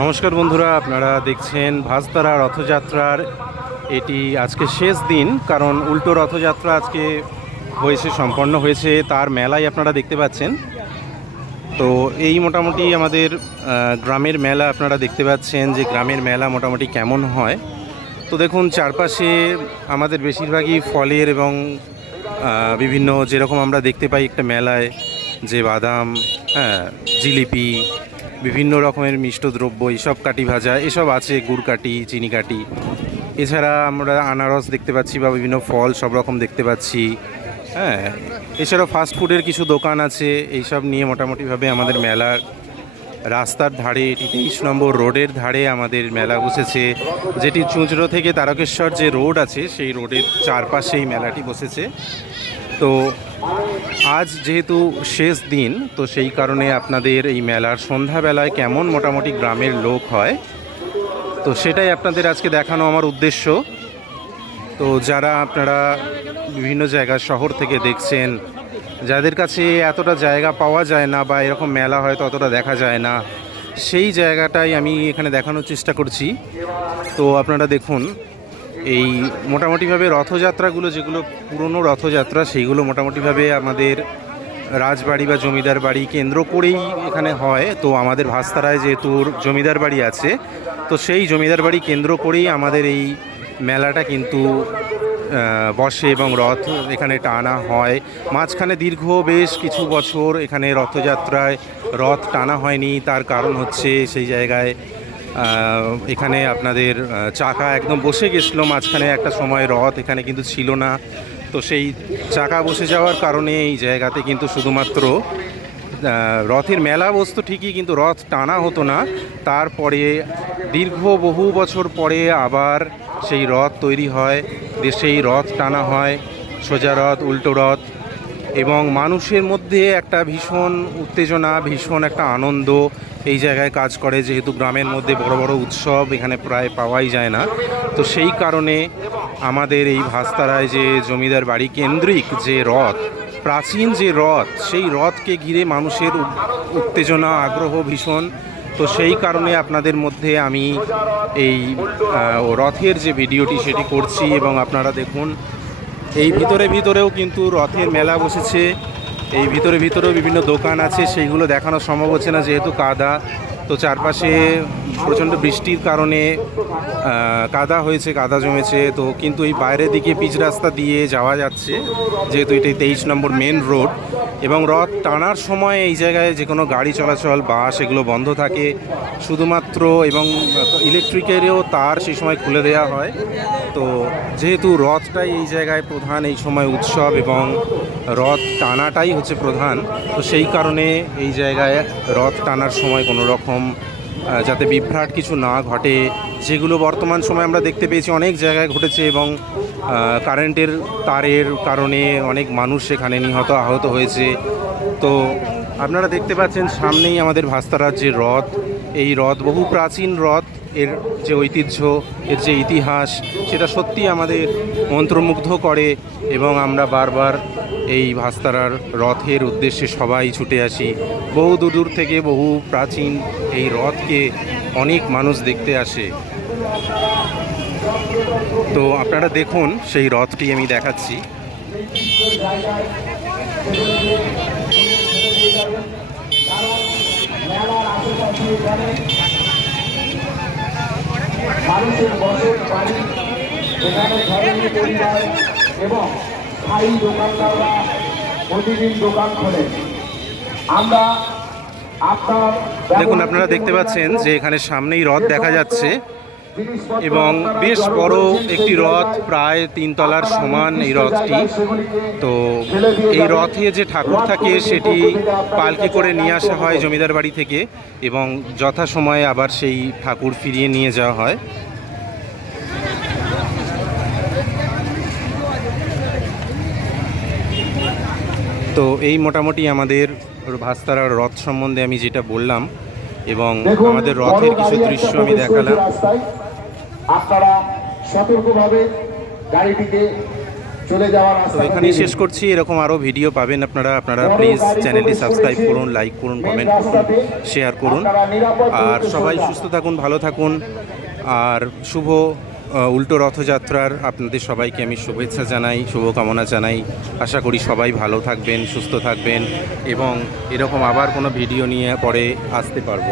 নমস্কার বন্ধুরা, আপনারা দেখছেন ভাসতারা রথযাত্রার। এটি আজকে শেষ দিন, কারণ উল্টো রথযাত্রা আজকে হয়েছে, সম্পন্ন হয়েছে, তার মেলাই আপনারা দেখতে পাচ্ছেন। তো এই মোটামুটি আমাদের গ্রামের মেলা আপনারা দেখতে পাচ্ছেন যে গ্রামের মেলা মোটামুটি কেমন হয়। তো দেখুন, চারপাশে আমাদের বেশিরভাগই ফলের এবং বিভিন্ন যেরকম আমরা দেখতে পাই একটা মেলায় যে বাদাম হ্যাঁ জিলিপি বিভিন্ন রকমের মিষ্ট দ্রব্য এইসব কাটি ভাজা, এসব আছে গুড় কাটি, চিনি কাটি। এছাড়া আমরা আনারস দেখতে পাচ্ছি বা বিভিন্ন ফল, সব রকম দেখতে পাচ্ছি। হ্যাঁ এছাড়াও ফাস্ট ফুডের কিছু দোকান আছে, এইসব নিয়ে মোটামুটিভাবে আমাদের মেলার রাস্তার ধারে, এটি তেইশ নম্বর রোডের ধারে আমাদের মেলা বসেছে, যেটি চুঁচড়ো থেকে তারকেশ্বর যে রোড আছে, সেই রোডের চারপাশে এই মেলাটি বসেছে। তো আজ যেহেতু শেষ দিন, তো সেই কারণে আপনাদের এই মেলার সন্ধ্যাবেলায় কেমন মোটামুটি গ্রামের লোক হয়, তো সেটাই আপনাদের আজকে দেখানো আমার উদ্দেশ্য। তো যারা আপনারা বিভিন্ন জায়গা শহর থেকে দেখছেন, যাদের কাছে এতটা জায়গা পাওয়া যায় না বা এরকম মেলা হয়তো অতটা দেখা যায় না, সেই জায়গাটাই আমি এখানে দেখানোর চেষ্টা করছি। তো আপনারা দেখুন এই মোটামুটিভাবে রথযাত্রাগুলো, যেগুলো পুরনো রথযাত্রা, সেইগুলো মোটামুটিভাবে আমাদের রাজবাড়ি বা জমিদার বাড়ি কেন্দ্র করেই এখানে হয়। তো আমাদের ভাস্তারায় যেহেতু জমিদার বাড়ি আছে, তো সেই জমিদার বাড়ি কেন্দ্র করেই আমাদের এই মেলাটা কিন্তু বসে এবং রথ এখানে টানা হয়। মাঝখানে দীর্ঘ বেশ কিছু বছর এখানে রথযাত্রায় রথ টানা হয়নি। তার কারণ হচ্ছে সেই জায়গায় এখানে আপনাদের চাকা একদম বসে গেছিল, মাঝখানে একটা সময় রথ এখানে কিন্তু ছিল না। তো সেই চাকা বসে যাওয়ার কারণে এই জায়গাতে কিন্তু শুধুমাত্র রথের মেলা বস্তু ঠিকই, কিন্তু রথ টানা হতো না। তারপরে দীর্ঘ বহু বছর পরে আবার সেই রথ তৈরি হয় সেই রথ টানা হয়, সোজা রথ, উল্টো রথ। এবং মানুষের মধ্যে একটা ভীষণ উত্তেজনা, ভীষণ একটা আনন্দ এই জায়গায় কাজ করে। যেহেতু গ্রামের মধ্যে বড় বড় উৎসব এখানে প্রায় পাওয়াই যায় না। তো সেই কারণে আমাদের এই ভাস্তারায় যে জমিদার বাড়ি কেন্দ্রিক যে রথ, প্রাচীন যে রথ, সেই রথকে ঘিরে মানুষের উত্তেজনা, আগ্রহ ভীষণ। তো সেই কারণে আপনাদের মধ্যে আমি এই রথের যে ভিডিওটি সেটি করছি এবং আপনারা দেখুন এই ভিতরে ভিতরেও কিন্তু রথের মেলা বসেছে। এই ভিতরে ভিতরেও বিভিন্ন দোকান আছে, সেইগুলো দেখানো সম্ভব হচ্ছে না যেহেতু কাদা। তো চারপাশে প্রচণ্ড বৃষ্টির কারণে কাদা হয়েছে, কাদা জমেছে। তো কিন্তু এই বাইরের দিকে পিচ রাস্তা দিয়ে যাওয়া যাচ্ছে, যেহেতু এটি তেইশ নম্বর মেন রোড এবং রথ টানার সময় এই জায়গায় যে কোনো গাড়ি চলাচল, বাস এগুলো বন্ধ থাকে। শুধুমাত্র এবং ইলেকট্রিকেরও তার সেই সময় খুলে দেওয়া হয়। তো যেহেতু রথটাই এই জায়গায় প্রধান, এই সময় উৎসব এবং রথ টানাটাই হচ্ছে প্রধান, তো সেই কারণে এই জায়গায় রথ টানার সময় কোনো রকম যাতে বিভ্রাট কিছু না ঘটে। যেগুলো বর্তমান সময় আমরা দেখতে পেয়েছি, অনেক জায়গায় ঘটেছে এবং কারেন্টের তারের কারণে অনেক মানুষ সেখানে নিহত আহত হয়েছে। তো আপনারা দেখতে পাচ্ছেন সামনেই আমাদের ভাস্তারাজ্যের রথ এই রথ বহু প্রাচীন রথ এর যে ঐতিহ্য, এর যে ইতিহাস, সেটা সত্যি আমাদের মন্ত্রমুগ্ধ করে এবং আমরা বারবার এই ভাস্তারার রথের উদ্দেশ্যে সবাই ছুটে আসি। বহু দূর দূর থেকে বহু প্রাচীন এই রথকে অনেক মানুষ দেখতে আসে। তো আপনারা দেখুন, সেই রথটি আমি দেখাচ্ছি মানুষের বসত বাড়ি এখানে ধরনের পরিবার এবং স্থায়ী দোকানদাররা প্রতিদিন দোকান খোলে। আমরা দেখুন আপনারা দেখতে পাচ্ছেন যে এখানে সামনেই রথ দেখা যাচ্ছে এবং বেশ বড় একটি রথ প্রায় তিনতলার সমান এই রথটি। তো এই রথে যে ঠাকুর থাকে সেটি পালকি করে নিয়ে আসা হয় জমিদার বাড়ি থেকে এবং যথাসময়ে আবার সেই ঠাকুর ফিরিয়ে নিয়ে যাওয়া হয়। তো এই মোটামুটি আমাদের ভাস্তারার রথ সম্বন্ধে আমি যেটা বললাম এবং আমাদের রথের কিছু দৃশ্য আমি দেখালাম। আপনারা সতর্কভাবে গাড়িটিকে চলে যাওয়ার তো এখানেই শেষ করছি এরকম আরও ভিডিও পাবেন আপনারা আপনারা প্লিজ চ্যানেলটি সাবস্ক্রাইব করুন লাইক করুন কমেন্ট করুন শেয়ার করুন। আর সবাই সুস্থ থাকুন ভালো থাকুন। আর শুভ উল্টো রথযাত্রার আপনাদের সবাইকে আমি শুভেচ্ছা জানাই, শুভকামনা জানাই। আশা করি সবাই ভালো থাকবেন, সুস্থ থাকবেন এবং এরকম আবার কোনো ভিডিও নিয়ে পরে আসতে পারব।